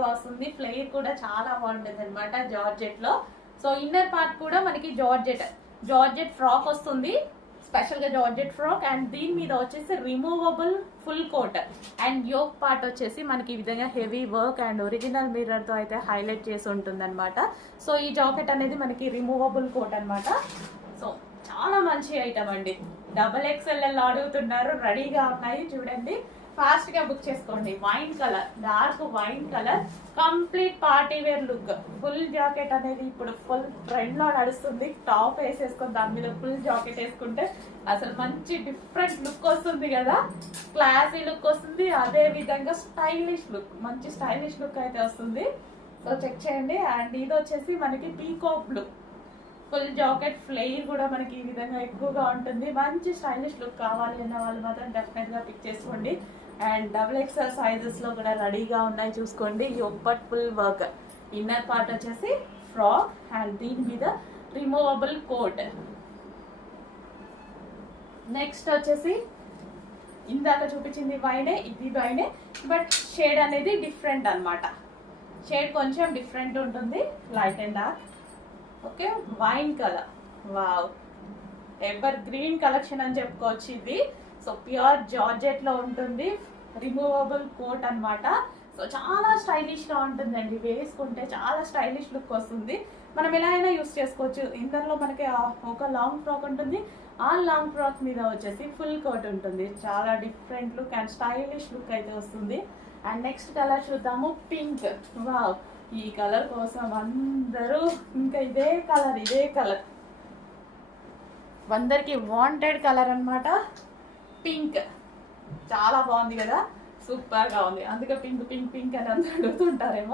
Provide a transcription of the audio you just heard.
ఎక్కువగా వస్తుంది. ఫ్లేర్ కూడా చాలా బాగుంటుంది అనమాట జార్జెట్ లో. సో ఇన్నర్ పార్ట్ కూడా మనకి జార్జెట్ ఫ్రాక్ వస్తుంది, స్పెషల్ గా జార్జెట్ ఫ్రాక్. అండ్ దీని మీద వచ్చేసి removable full coat and yoke part వచ్చేసి మనకి ఈ విధంగా heavy work and original mirror తో అయితే హైలైట్ చేసి ఉంటుంది అనమాట. సో ఈ జాకెట్ అనేది మనకి రిమూవబుల్ కోట్ అనమాట. సో చాలా మంచి ఐటమ్ అండి. XXL అడుగుతున్నారు, రెడీగా ఉన్నాయి చూడండి. ఫాస్ట్ గా బుక్ చేసుకోండి. Wine colour, dark wine colour, complete party wear look. Full jacket అనేది ఇప్పుడు ఫుల్ ట్రెండ్ లో నడుస్తుంది. టాప్ వేసేసుకొని దాని మీద ఫుల్ జాకెట్ వేసుకుంటే అసలు మంచి డిఫరెంట్ లుక్ వస్తుంది కదా, క్లాసీ లుక్ వస్తుంది. అదే విధంగా స్టైలిష్ లుక్, మంచి స్టైలిష్ లుక్ అయితే వస్తుంది. సో చెక్ చేయండి. అండ్ ఇది వచ్చేసి మనకి peacock blue full jacket, flare కూడా మనకి ఈ విధంగా ఎక్కువగా ఉంటుంది. మంచి స్టైలిష్ లుక్ కావాలి అన్న వాళ్ళు మాత్రం డెఫినెట్ గా పిక్ చేసుకోండి. అండ్ XXL సైజెస్ లో కూడా రెడీగా ఉన్నాయి చూసుకోండి. Yoke full work, inner part వచ్చేసి ఫ్రాక్ అండ్ దీని మీద రిమూవబుల్ కోట్. నెక్స్ట్ వచ్చేసి ఇందాక చూపించింది వైనే, ఇది వైనే, బట్ షేడ్ అనేది డిఫరెంట్ అనమాట. షేడ్ కొంచెం డిఫరెంట్ ఉంటుంది, light and dark. Okay, wine colour, wow, ever green collection అని చెప్పుకోవచ్చు ఇది. సో ప్యూర్ జార్జెట్ లో ఉంటుంది, రిమూవబుల్ కోట్ అన్నమాట. సో చాలా స్టైలిష్ గా ఉంటుందండి, వేసుకుంటే చాలా స్టైలిష్ లుక్ వస్తుంది. మనం ఎలా అయినా యూస్ చేసుకోవచ్చు. ఇందులో మనకి ఒక లాంగ్ ఫ్రాక్ ఉంటుంది, ఆ లాంగ్ ఫ్రాక్ మీద వచ్చేసి ఫుల్ కోట్ ఉంటుంది. చాలా different look and stylish look అయితే వస్తుంది. అండ్ నెక్స్ట్ కలర్ చూద్దాము, పింక్. వావ్, ఈ కలర్ కోసం అందరూ ఇంకా ఇదే కలర్ అందరికి వాంటెడ్ కలర్ అన్నమాట. పింక్ చాలా బాగుంది కదా, సూపర్ గా ఉంది. అందుకే పింక్ పింక్ పింక్ అని అందరూ అడుగుతుంటారేమో.